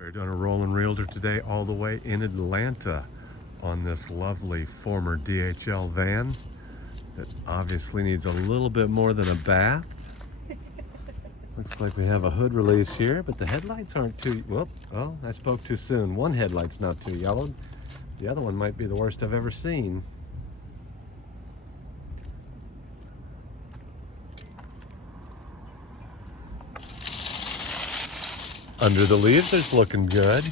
We're doing a rolling Realtor today all the way in Atlanta on this lovely former DHL van that obviously needs a little bit more than a bath. Looks like we have a hood release here, but the headlights aren't too, whoop, oh, I spoke too soon. One headlight's not too yellowed. The other one might be the worst I've ever seen. Under the leaves, it's looking good.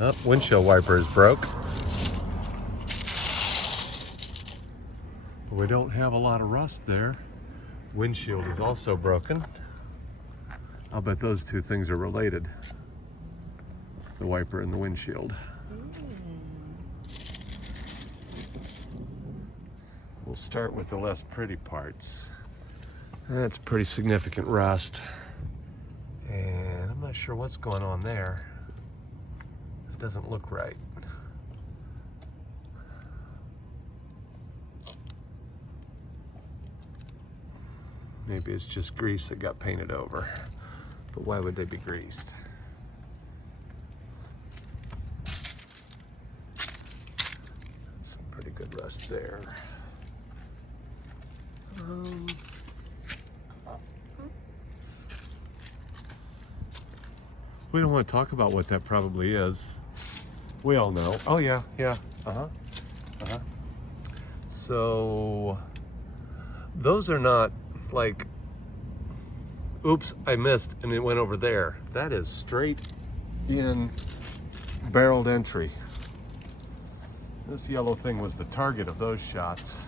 Oh, windshield wiper is broke. But we don't have a lot of rust there. Windshield is also broken. I'll bet those two things are related. The wiper and the windshield. We'll start with the less pretty parts. That's pretty significant rust. And I'm not sure what's going on there. It doesn't look right. Maybe it's just grease that got painted over. But why would they be greased? Some pretty good rust there. We don't want to talk about what that probably is. We all know. Oh yeah, yeah, So, those are not like, oops, I missed and it went over there. That is straight in barreled entry. This yellow thing was the target of those shots.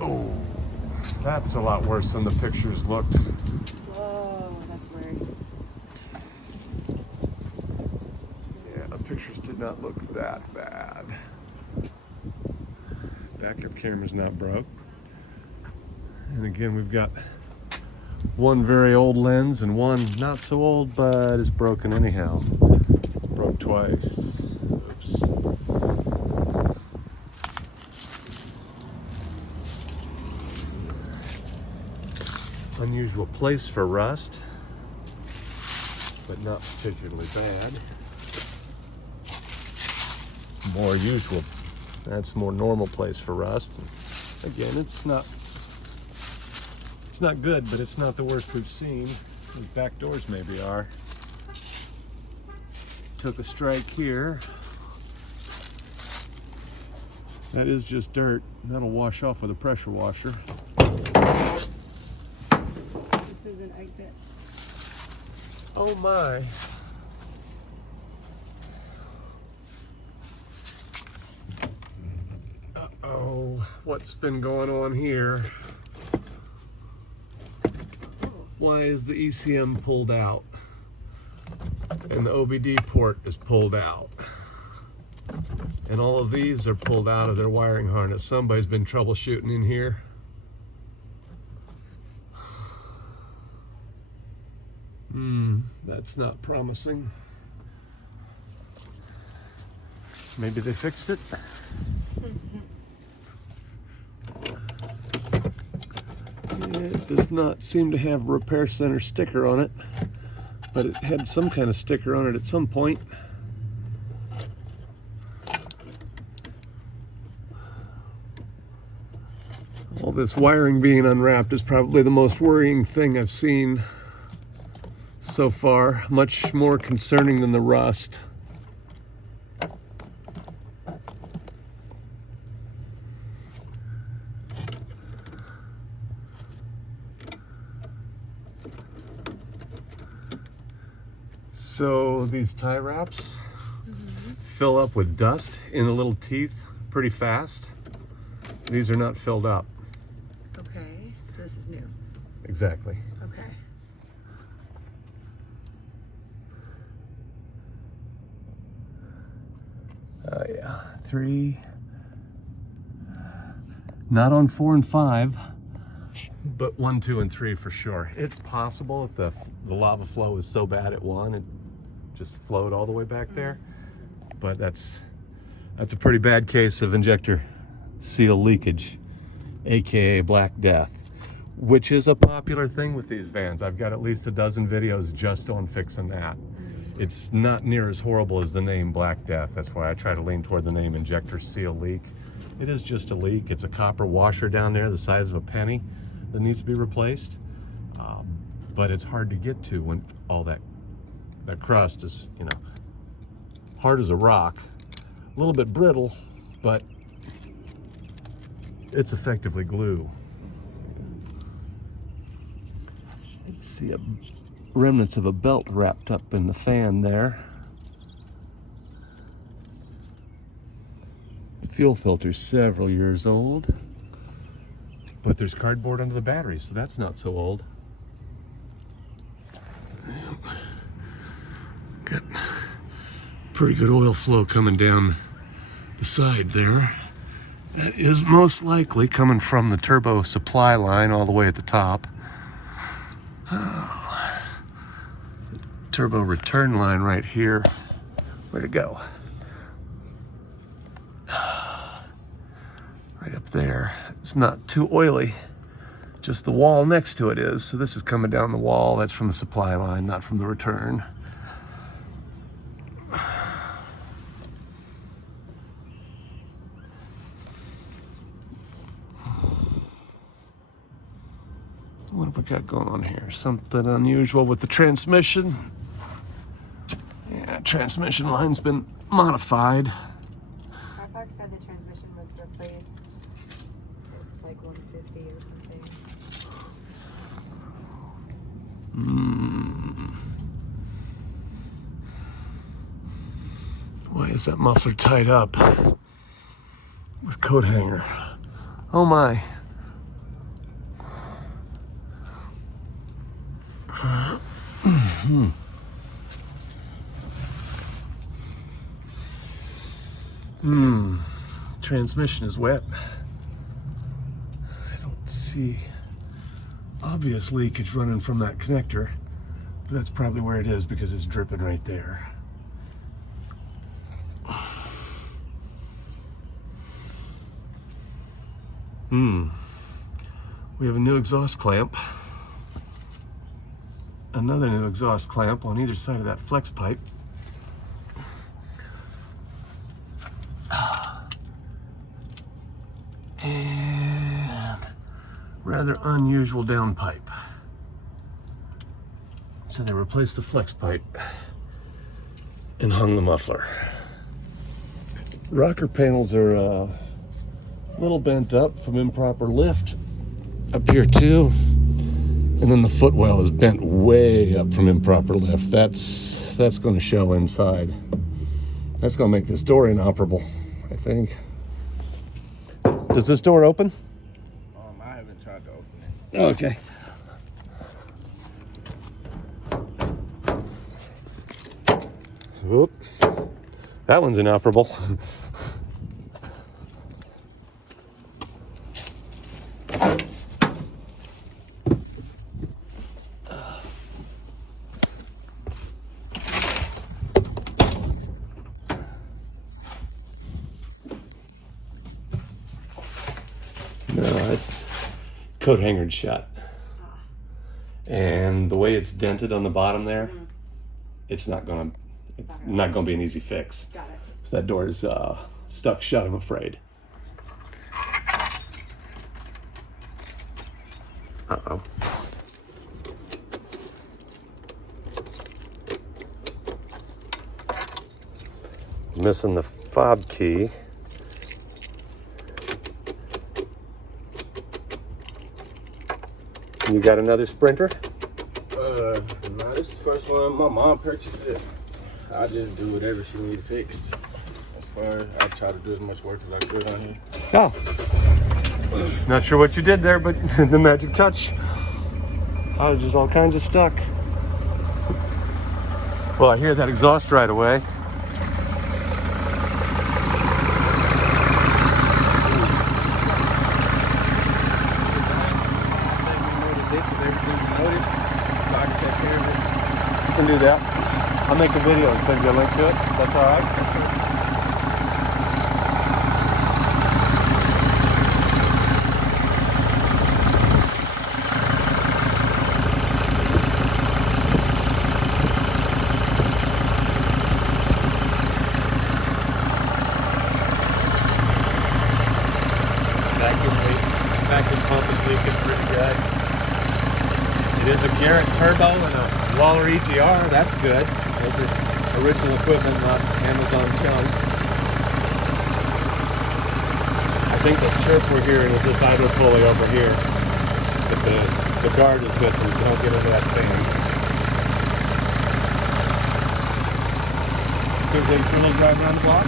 Oh, that's a lot worse than the pictures looked. Whoa, that's worse. Yeah, the pictures did not look that bad. Backup camera's not broke. And again, we've got one very old lens and one not so old, but is broken anyhow. Broke twice. Oops. Unusual place for rust, but not particularly bad. More usual. That's more normal place for rust. Again, it's not good, but it's not the worst we've seen. These back doors maybe are. Took a strike here. That is just dirt. That'll wash off with a pressure washer. This is an exit. Oh my. Uh-oh, what's been going on here? Why is the ECM pulled out? And the OBD port is pulled out. And all of these are pulled out of their wiring harness. Somebody's been troubleshooting in here. That's not promising. Maybe they fixed it? It does not seem to have a repair center sticker on it, but it had some kind of sticker on it at some point. All this wiring being unwrapped is probably the most worrying thing I've seen so far. Much more concerning than the rust. So these tie wraps fill up with dust in the little teeth pretty fast. These are not filled up. Okay, so this is new. Exactly. Okay. Yeah, 3. Not on 4 and 5, but 1, 2, and 3 for sure. It's possible that the lava flow was so bad at 1, it just flowed all the way back there. But that's a pretty bad case of injector seal leakage, aka Black Death. which is a popular thing with these vans. I've got at least a dozen videos just on fixing that. It's not near as horrible as the name Black Death. That's why I try to lean toward the name injector seal leak. It is just a leak. It's a copper washer down there the size of a penny that needs to be replaced. But it's hard to get to when all that crust is, you know, hard as a rock, a little bit brittle, but it's effectively glue. Let's see remnants of a belt wrapped up in the fan there. The fuel filter's several years old, but there's cardboard under the battery, so that's not so old. Got pretty good oil flow coming down the side there. That is most likely coming from the turbo supply line all the way at the top. Oh. Turbo return line right here. Where'd it go? Right up there. It's not too oily. Just the wall next to it is. So this is coming down the wall. That's from the supply line, not from the return. What have we got going on here? Something unusual with the transmission. Yeah, transmission line's been modified. Carfax said the transmission was replaced at like 150 or something. Why is that muffler tied up with coat hanger? Oh my. Transmission is wet. I don't see obvious leakage running from that connector, but that's probably where it is because it's dripping right there. We have a new exhaust clamp. Another new exhaust clamp on either side of that flex pipe. And rather unusual downpipe. So they replaced the flex pipe and hung the muffler. Rocker panels are a little bent up from improper lift up here too. And then the footwell is bent way up from improper lift. That's going to show inside. That's going to make this door inoperable, I think. Does this door open? I haven't tried to open it. Okay. Whoop. That one's inoperable. No, it's coat hangered shut. And the way it's dented on the bottom there, it's not gonna be an easy fix. Got it. So that door is stuck shut, I'm afraid. Uh-oh. Missing the fob key. You got another Sprinter? No, this is the first one. My mom purchased it. I just do whatever she needs fixed. As far as I try to do as much work as I could on here. Oh. Not sure what you did there, but the magic touch. I was just all kinds of stuck. Well, I hear that exhaust right away. You can do that. I'll make a video and send you a link to it. That's all right. and a Waller EGR. That's good. Those are original equipment, not Amazon junk. I think the chirp we're hearing is this idler pulley over here. But the guard is missing, so don't get into that fan. Good day for a little drive around the block.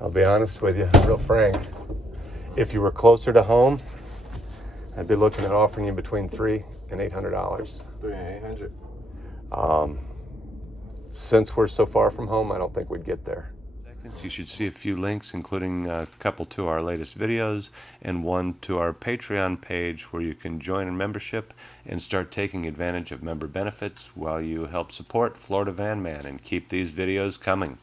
I'll be honest with you, real frank. If you were closer to home, I'd be looking at offering you between $300 and $800. $300 and $800. Since we're so far from home, I don't think we'd get there. You should see a few links, including a couple to our latest videos and one to our Patreon page where you can join a membership and start taking advantage of member benefits while you help support Florida Van Man and keep these videos coming.